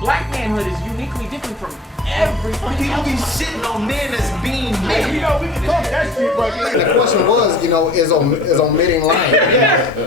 black manhood is uniquely different from every. People be shitting on men as being men. You know, we can talk that shit, but The question was, is omitting lying?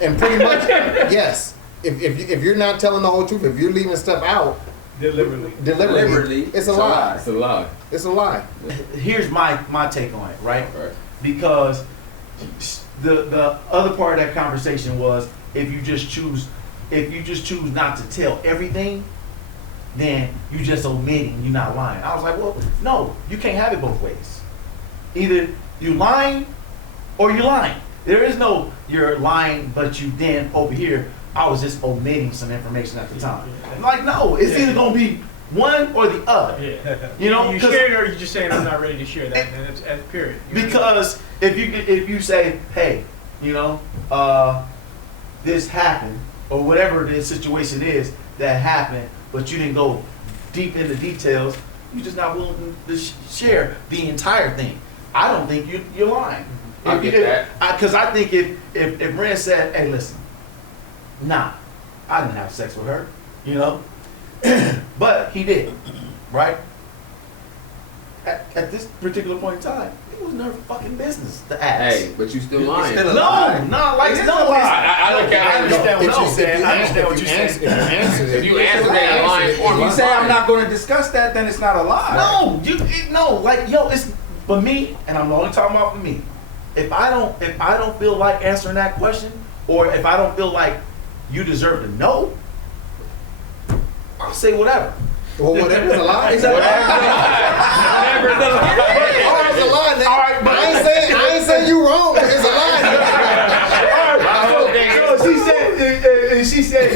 And pretty much, yes. If you're not telling the whole truth, if you're leaving stuff out deliberately, it's a lie. It's a lie. It's a lie. Here's my take on it, right? Because the other part of that conversation was if you just choose not to tell everything, then you just omitting, you're not lying. I was like, well, no, you can't have it both ways. Either you lying or you lying. There is no you're lying, but you then over here, I was just omitting some information at the time. I'm like, no, it's either gonna be one or the other. yeah. You know, you share it or you just saying I'm not ready to share that, and it's period. Because if you say, hey, you know, this happened, or whatever the situation is that happened, but you didn't go deep into details, you're just not willing to share the entire thing. I don't think you're lying. I get that. Because I think if Ren said, hey, listen, nah, I didn't have sex with her, you know, but he did, right? At this particular point in time, it was her fucking business to ask. Hey, but you still lying. No, like no, I look at it. If you answer that, you're lying for If me. you say I'm not going to discuss that, then it's not a lie. No, like yo, it's for me, and I'm only talking about for me. If I don't feel like answering that question, or if I don't feel like you deserve to know, I'll say whatever. Well, whatever's a lie. It's a lie. Never the lie. Oh, it's a lie, nigga. I ain't saying you wrong. It's a lie. So she said,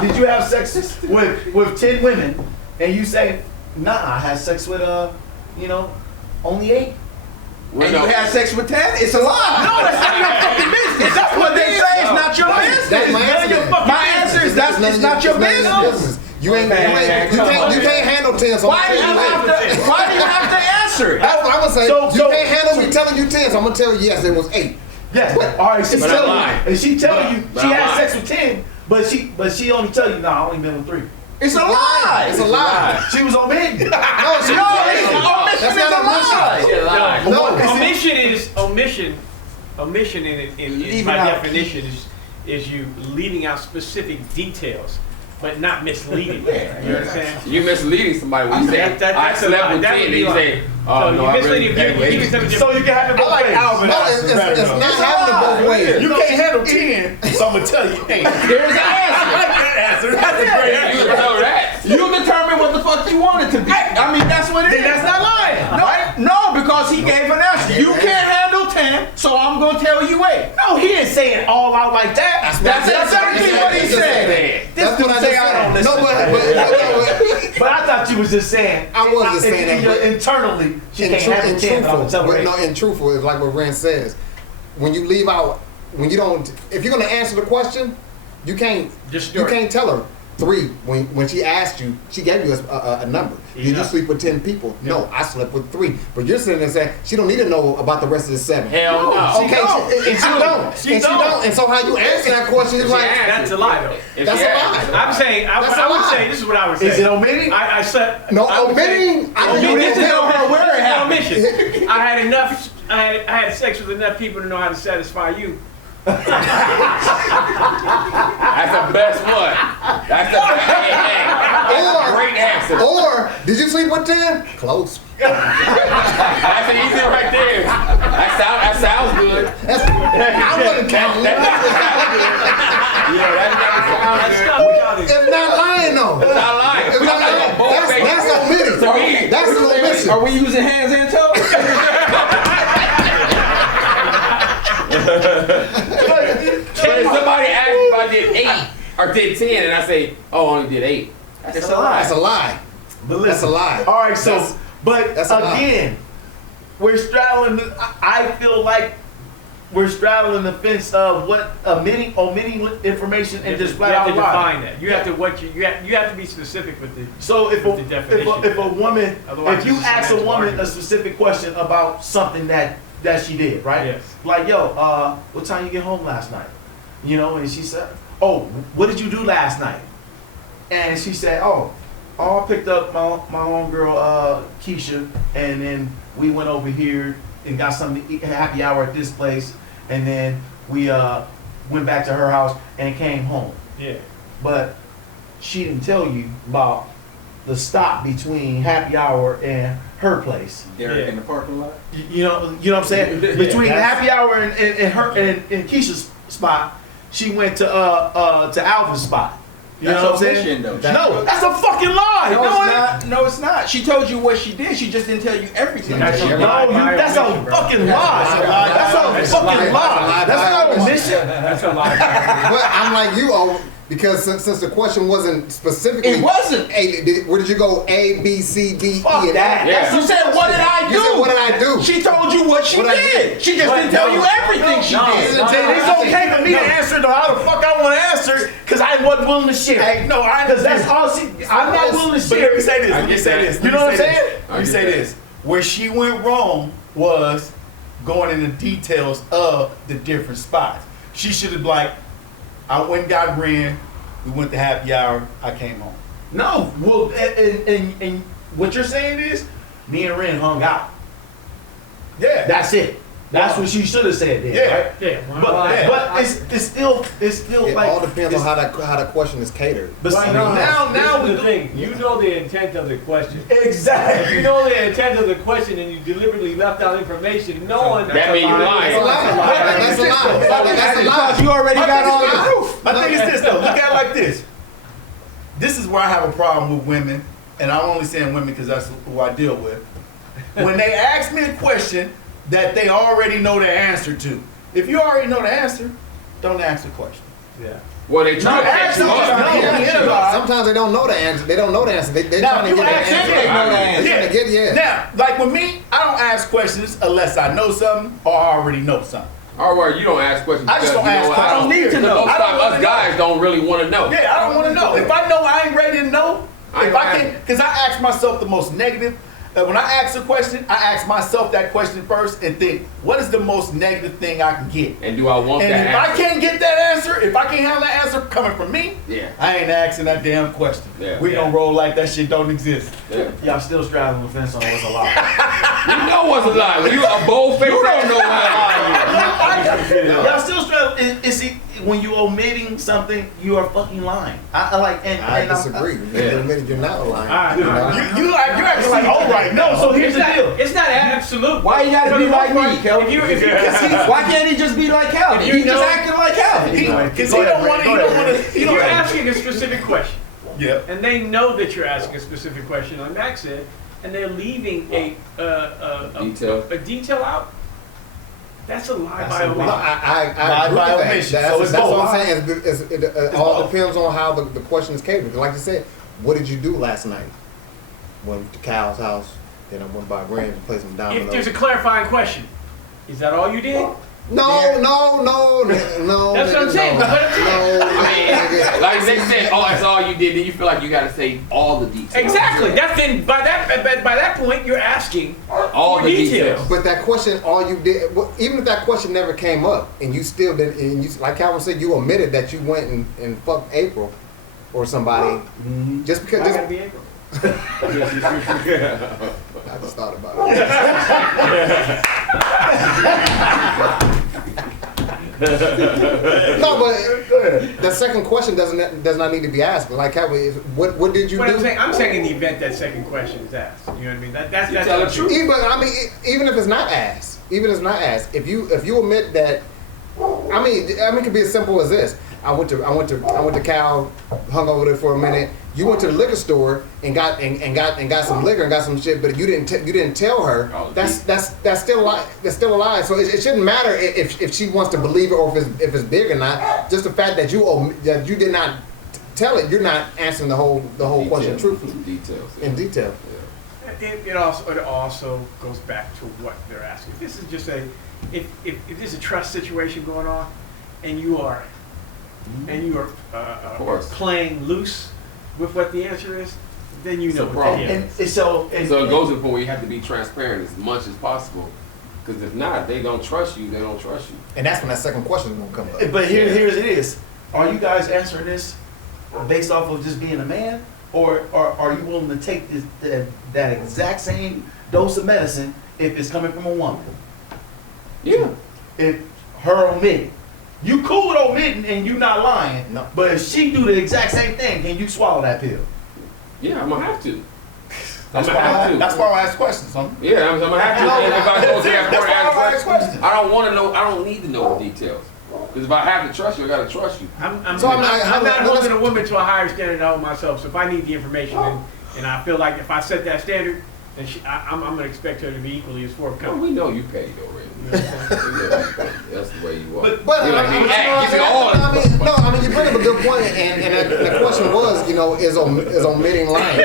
did you have sex with 10 women? And you say, nah, I had sex with only 8. And you had sex with 10? It's a lie. No, that's not your fucking business. That's what they say. It's not your business. That's my answer. My answer is it's not your business. You can't handle 10. So Why do you have to answer it? That's what I'm gonna say. So can't handle me telling you 10. So I'm gonna tell you yes, it was 8. Yeah. All right. She's telling you, and she telling you But she I had lied. sex with 10, but she only tell you, nah, I only been with 3. It's a lie. It's a lie. She was omitting. No, Omission That's is not a lie. No, Omission in by definition is you leaving out specific details, but not misleading. You understand? You misleading somebody when you say, I That's a slept lie. with That 10, would and be you like- say, So oh, no, you I misleading. really You give me something So you can have it both ways. No, it's not having it both ways. You can't handle 10, so I'm gonna tell you 8. There's an answer. That's a great answer. You know that. You determine what the fuck you want it to be. I mean, that's what it is. That's not lying. No, because he gave an answer. You can't handle 10, so I'm going to tell you 8. No, he didn't say it all out like that. That's exactly what he said. This dude say I don't listen. No, But I thought you was just saying. I was just saying that. Internally, she can't have it 10. But I'm gonna tell her 8. in truthful, it's like what Ren says. When you leave out, if you're gonna answer the question, you can't tell her 3 when she asked you. She gave you a number. Did you sleep with 10 people? No, I slept with 3. But you're sitting there saying she don't need to know about the rest of the 7. Hell no. Okay, she don't. She don't. And so how you answer that question is like That's a lie, though. that's a lie. I'm saying, I would say, this is what I would say. Is it omitting? I said No, omitting. This is tell her where it happened. omission. I had sex with enough people to know how to satisfy you. That's the best one. That's the best. That's a great answer. Or did you sleep with 10? Close. That's an easy one right there. That sounds good. I wasn't counting. Yeah, that sounds good. It's not lying though. It's not lying. It's not lying. That's omitting. That's an omission. Are we using hands and toes? But if somebody asks me if I did 8 or did 10, and I say, oh, I only did 8. That's a lie. That's a lie. But listen, That's a lie. All right, so that's a lie. again, we're straddling. I feel like we're straddling the fence of what omitting information and just flat you have out to lie. define that. You have to you have to be specific with the. So if the definition. a woman, Otherwise if you it's ask a semantic woman argument. a specific question about something that she did, right? Yes. Like, yo, what time you get home last night? You know, and she said, oh, what did you do last night? And she said, oh, all picked up my own girl Keisha, and then we went over here and got something to eat, happy hour at this place, and then we went back to her house and came home. Yeah. But she didn't tell you about the stop between happy hour and her place. Derek in the parking lot. You know what I'm saying? Between happy hour and her and Keisha's spot, she went to Alvin's spot. You know what I'm saying? Though. No, that's a fucking lie. No, it's not. No, it's not. She told you what she did. She just didn't tell you everything. That's No, a lie. that's a fucking lie. That's a fucking lie. That's not omission. That's a lie. But I'm like you, because since the question wasn't specifically, It wasn't. Where did you go? A, B, C, D, E, Fuck and that. F? You said, what did I do? You said, what did I do? She told you what she What I did. She just didn't tell you everything she did. It's okay for me to answer though how the fuck I want to answer because I wasn't willing to share. Hey, no, I Because that's all she. I'm not willing to But share. let me say this. I Let me get say that. this. You know what I'm saying? Let me say this. Where she went wrong was going into details of the different spots. She should have like, I went and got Ren. We went to happy hour. I came home. No. Well, and what you're saying is, me and Ren hung out. Yeah. That's it. That's what she should have said then, Yeah. right? Yeah. But it's still It like all depends on it's- how the question is catered. But see, now This we is the thing. You know the intent of the question. If exactly. you know the intent of the question and you deliberately left out information, knowing That means you lying. That's a lie. That's a lie. That's a lie. You already got all the lie. proof. My thing is this though. Look at it like this. This is where I have a problem with women, and I'm only saying women because that's who I deal with. When they ask me a question that they already know the answer to. If you already know the answer, don't ask the question. Yeah. Well, they try to catch you up. Sometimes they don't know the answer. They don't know the answer. They're Now, trying if to you get the ask answer. them, they know the They're answer. trying to get, yeah. Now, like with me, I don't ask questions unless I know something or I already know something. All right, you don't ask questions. I just because don't you ask know, questions. I don't need to know. Most I don't times wanna us know. guys don't really want to know. Yeah, I don't want to know. If I know I ain't ready to know, I if I can, because I ask myself the most negative. When I ask a question, I ask myself that question first and think, what is the most negative thing I can get? And do I want And that if I answer? can't get that answer, if I can't have that answer coming from me, Yeah. I ain't asking that damn question. Yeah. We gonna roll like that shit don't exist. Yeah. Y'all still straddling the fence on what's a lie. You know what's a lie. When you a bold face, you don't know what a lie is. Y'all still straddling. See, when you omitting something, you are fucking lying. I like and I and disagree. Yeah. The minute you're not lying. Alright, you know? alright. You acting like, oh right, no. So here's the deal. It's not absolute. Why you gotta For be the like most me, part, Kelvin? Why can't he just be like Calvin? If you He just know- acting like Calvin. Because he don't want to. He don't want to. If you're asking a specific question, Yeah. and they know that you're asking a specific question, like Max said, and they're leaving a Detail. detail out, that's a lie That's by a omission. lie. I agree by with that. omission. That's, So it's that's both. what I'm saying. It all both. depends on how the question is catered. Like you said, what did you do last night? Went to Cal's house, then I went by Graham and played some dominoes. If there's a clarifying question, is that all you did? No. That's what I'm saying. No, I mean, like they said, oh, that's all you did. Then you feel like you got to say all the details. Exactly. That's then by that point you're asking All for the details. But that question, all you did, even if that question never came up, and you still didn't, and you, like Calvin said, you admitted that you went and fucked April or somebody, just because. I gotta be April. I just thought about it. No, but the second question does not need to be asked. But like, Calvin, what did you What do? I'm saying in the event that second question is asked. You know what I mean? That's tell the not truth. Even if it's not asked, if you admit that, I mean, it could be as simple as this. I went to Cal, hung over there for a minute. You went to the liquor store and got some liquor and got some shit, but you didn't tell her. Oh, That's still a lie. That's still a lie. So it shouldn't matter if she wants to believe it or if it's big or not. Just the fact that you did not tell it, you're not answering the whole question truthfully Details. in detail. It also goes back to what they're asking. If this is just if there's a trust situation going on, and you are playing loose with what the answer is, then you know what the problem. answer is. So So it goes to the point where you have to be transparent as much as possible. Because if not, they don't trust you. They don't trust you. And that's when that second question is gonna come up. But here's it is. Are you guys answering this based off of just being a man, or are are you willing to take that exact same dose of medicine if it's coming from a woman? Yeah. If her omitting. You cool with omitting and you not lying, No. but if she do the exact same thing, can you swallow that pill? Yeah, I'm gonna have to. That's I'm gonna have to. why I ask questions, huh? Yeah, I'm gonna have to. No, If I go to that that's point, why I ask questions. I don't want to know. I don't need to know the details. Because if I have to trust you, I gotta trust you. I'm So I'm not- not let's- holding a woman to a higher standard than I hold myself. So if I need the information and I feel like if I set that standard, then I'm gonna expect her to be equally as Well, forthcoming. we know you paid already. That's the way you are. But You're like, I mean, give me all I this. mean, no, I mean, you bring up a good point, and the question was, is omitting lying?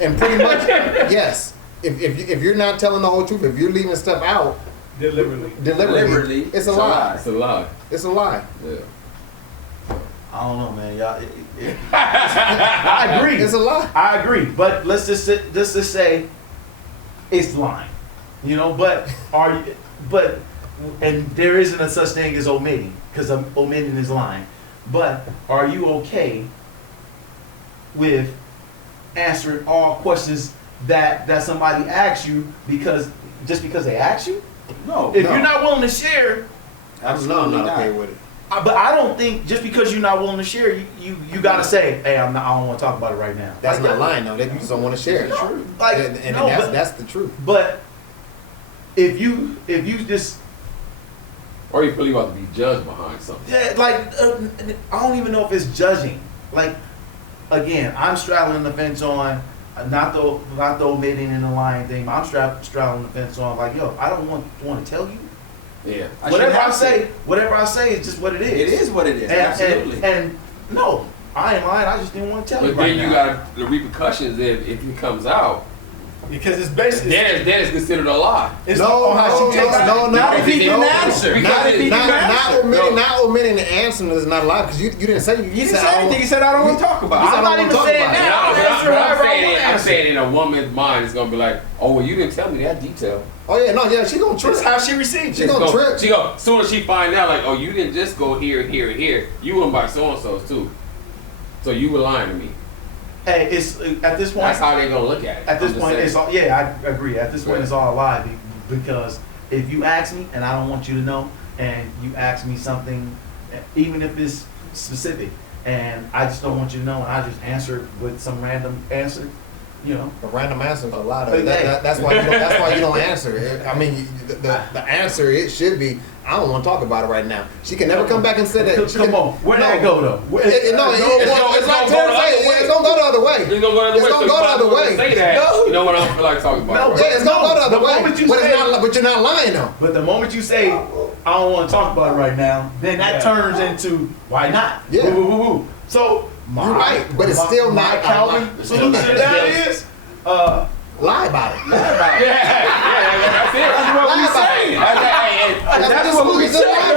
And pretty much, yes. If you're not telling the whole truth, if you're leaving stuff out Deliberately. deliberately, it's a lie. It's a lie. It's a lie. Yeah. I don't know, man. Y'all, I agree. It's a lie. I agree, but let's just say it's lying, you know. But and there isn't a such thing as omitting, because omitting is lying. But are you okay with answering all questions that somebody asks you because they ask you? No. If you're not willing to share, I'm not okay with it. but I don't think just because you're not willing to share, you gotta say, hey, I don't want to talk about it right now. That's Like, not lying though. You just don't want to share it. Like, And no, that's the truth. but if you just Or you feel you about to be judged behind something. yeah, like I don't even know if it's judging. Like again, I'm straddling the fence on not the omitting and the lying thing. But I'm straddling the fence on like, yo, I don't want to tell you. Yeah. Whatever I say is just what it is. It is what it is. Absolutely. And no, I ain't lying. I just didn't want to tell you But right then you now. got the repercussions if it comes out. Because it's basically Then it's considered a lie. it's on how she takes it. Not if he didn't answer. Because Not if he didn't answer. Not omitting the answer is not a lie because you didn't say. He didn't say anything. He said, I don't want to talk about it. I'm not even saying that. I'm saying in a woman's mind, it's gonna be like, oh, well, you didn't tell me that detail. Oh yeah, she gonna trip. That's how she received She it. gonna trip. She go. Soon as she find out, like, oh, you didn't just go here, here, and here. You went by so and so's too. So you were lying to me. Hey, it's at this point. That's how they gonna look at it. At this I'm just point, saying. it's all, yeah, I agree. At this point, Right. it's all a lie because if you ask me and I don't want you to know, and you ask me something, even if it's specific, and I just don't want you to know, and I just answer with some random answer, you know. A random answer is a lie. Hey. That's why you don't answer. I mean, the answer it should be. I don't want to talk about it right now. She can never come back and say that. Come on, where'd that go though? It's gonna go the other way. It's gonna go the other way. It's gonna go the other way. Say that. No. You know what? I don't feel like talking about. No, it. Yeah, it's gonna go the other The way. moment you But say- but you're not lying though. But the moment you say I don't want to talk about it right now, then that turns into why not? Yeah. Woo, woo, woo, woo. So You're right, but it's still my not Calvin solution to that is lie about it. Yeah, that's it. That's what we saying. That's what we saying.